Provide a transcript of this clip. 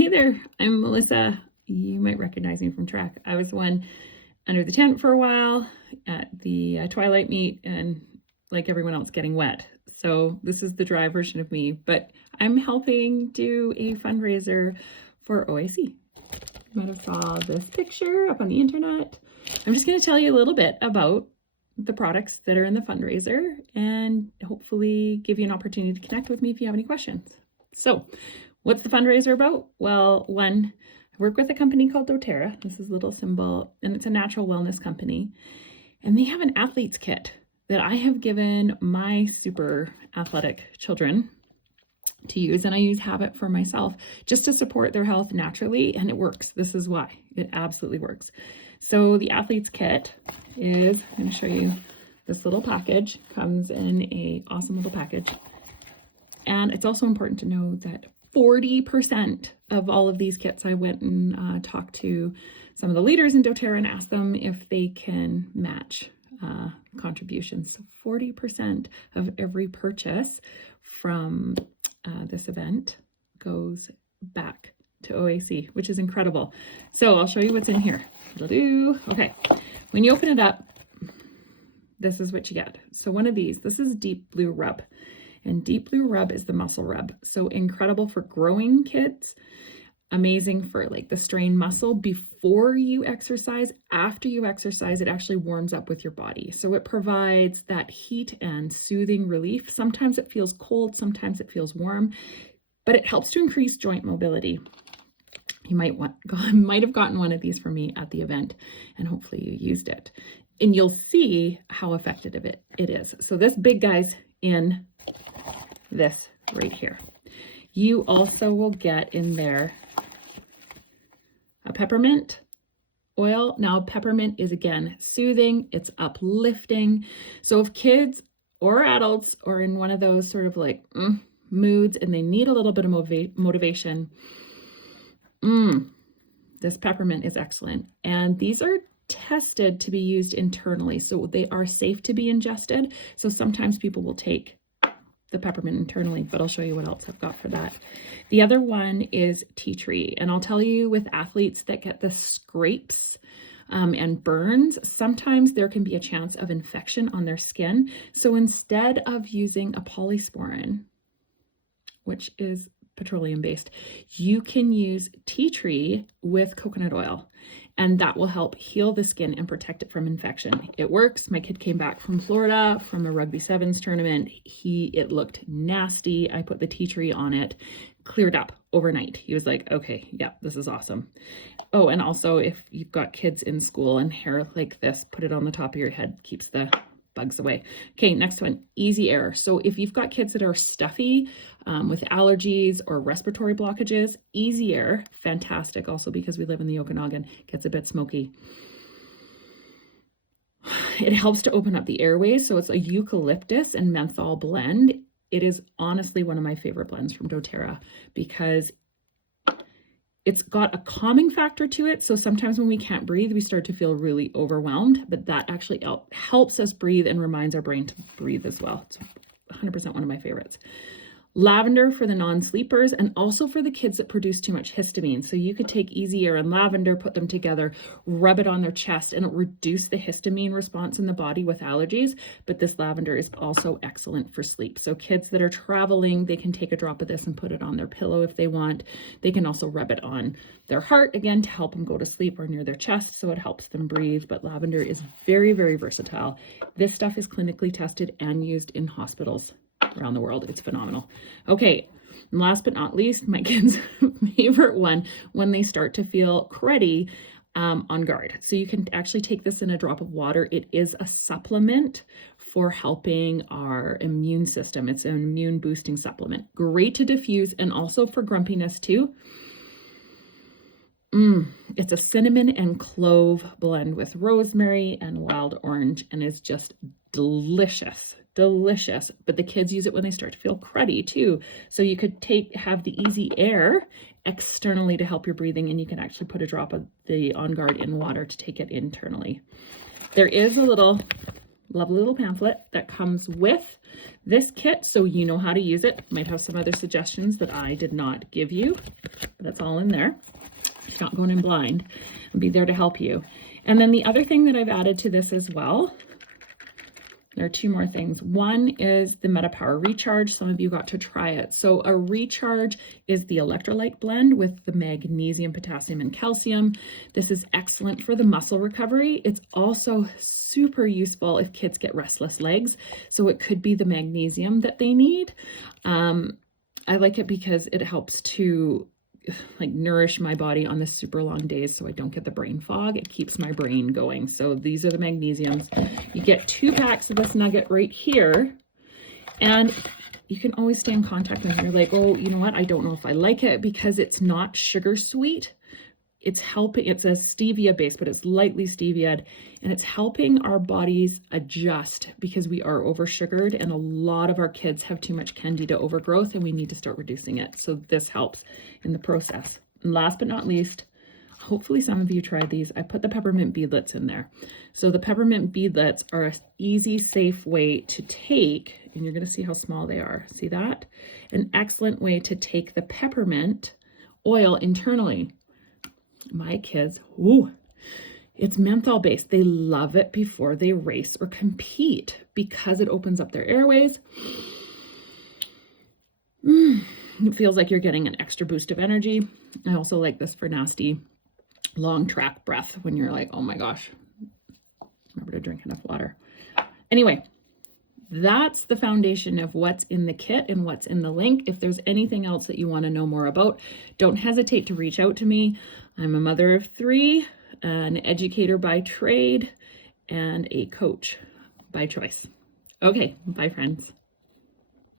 Hey there, I'm Melissa. You might recognize me from track. I was the one under the tent for a while at the Twilight meet and like everyone else getting wet. So this is the dry version of me, but I'm helping do a fundraiser for OAC. You might have saw this picture up on the internet. I'm just going to tell you a little bit about the products that are in the fundraiser and hopefully give you an opportunity to connect with me if you have any questions. So what's the fundraiser about? Well, one, I work with a company called doTERRA. This is a little symbol, and it's a natural wellness company. And they have an athlete's kit that I have given my super athletic children to use, and I use Habit for myself just to support their health naturally, and it works. This is why. It absolutely works. So the athlete's kit is, I'm going to show you this little package. Comes in a awesome little package. And it's also important to know that 40% of all of these kits, I went and talked to some of the leaders in doTERRA and asked them if they can match contributions. So 40% of every purchase from this event goes back to OAC, which is incredible. So I'll show you what's in here. Okay, when you open it up, this is what you get. So one of these, this is Deep Blue Rub. And Deep Blue Rub is the muscle rub. So incredible for growing kids, amazing for like the strained muscle before you exercise. After you exercise, it actually warms up with your body. So it provides that heat and soothing relief. Sometimes it feels cold, sometimes it feels warm, but it helps to increase joint mobility. You might have gotten one of these from me at the event, and hopefully you used it. And you'll see how effective it is. So this big guy's in this right here. You also will get in there a peppermint oil. Now, peppermint is, again, soothing, it's uplifting. So if kids or adults are in one of those sort of like moods and they need a little bit of motivation, this peppermint is excellent. And these are tested to be used internally, so they are safe to be ingested. So sometimes people will take the peppermint internally, but I'll show you what else I've got for that. The other one is tea tree, and I'll tell you, with athletes that get the scrapes and burns, sometimes there can be a chance of infection on their skin. So instead of using a polysporin, which is petroleum based, you can use tea tree with coconut oil, and that will help heal the skin and protect it from infection. It works. My kid came back from Florida from a rugby sevens tournament. It looked nasty. I put the tea tree on it, cleared up overnight. He was like, okay, yeah, this is awesome. Oh, and also if you've got kids in school and hair like this, put it on the top of your head, keeps the bugs away. Okay, next one, Easy Air. So if you've got kids that are stuffy with allergies or respiratory blockages, Easy Air, fantastic. Also because we live in the Okanagan, gets a bit smoky. It helps to open up the airways. So it's a eucalyptus and menthol blend. It is honestly one of my favorite blends from doTERRA because it's got a calming factor to it. So sometimes when we can't breathe, we start to feel really overwhelmed, but that actually helps us breathe and reminds our brain to breathe as well. It's 100% one of my favorites. Lavender for the non-sleepers and also for the kids that produce too much histamine. So you could take Easy Air and lavender, put them together, rub it on their chest, and it'll reduce the histamine response in the body with allergies. But this lavender is also excellent for sleep. So kids that are traveling, they can take a drop of this and put it on their pillow if they want. They can also rub it on their heart, again, to help them go to sleep, or near their chest, so it helps them breathe. But lavender is very, very versatile. This stuff is clinically tested and used in hospitals around the world. It's phenomenal. Okay, and last but not least, my kids' favorite one, when they start to feel cruddy, On Guard. So you can actually take this in a drop of water. It is a supplement for helping our immune system. It's an immune boosting supplement. Great to diffuse, and also for grumpiness too. It's a cinnamon and clove blend with rosemary and wild orange, and it's just delicious. Delicious. But the kids use it when they start to feel cruddy too. So you could have the Easy Air externally to help your breathing, and you can actually put a drop of the On Guard in water to take it internally. There is a little lovely little pamphlet that comes with this kit, so you know how to use it. Might have some other suggestions that I did not give you, but it's all in there. It's not going in blind. I'll be there to help you. And then the other thing that I've added to this as well, there are two more things. One is the metaPWR recharge. Some of you got to try it. So a recharge is the electrolyte blend with the magnesium, potassium, and calcium. This is excellent for the muscle recovery. It's also super useful if kids get restless legs. So it could be the magnesium that they need. I like it because it helps to like nourish my body on the super long days so I don't get the brain fog. It keeps my brain going. So these are the magnesiums. You get 2 packs of this nugget right here, and you can always stay in contact when you're like, oh, you know what, I don't know if I like it, because it's not sugar sweet. It's helping, it's a stevia base, but it's lightly steviaed, and it's helping our bodies adjust because we are over sugared, and a lot of our kids have too much candida overgrowth, and we need to start reducing it. So this helps in the process. And last but not least, hopefully some of you tried these. I put the peppermint beadlets in there. So the peppermint beadlets are an easy, safe way to take, and you're going to see how small they are. See that? An excellent way to take the peppermint oil internally. My kids, ooh, it's menthol based. They love it before they race or compete because it opens up their airways. It feels like you're getting an extra boost of energy. I also like this for nasty long track breath when you're like, oh my gosh, remember to drink enough water. Anyway, that's the foundation of what's in the kit and what's in the link. If there's anything else that you want to know more about, don't hesitate to reach out to me. I'm a mother of 3, an educator by trade, and a coach by choice. Okay, bye friends.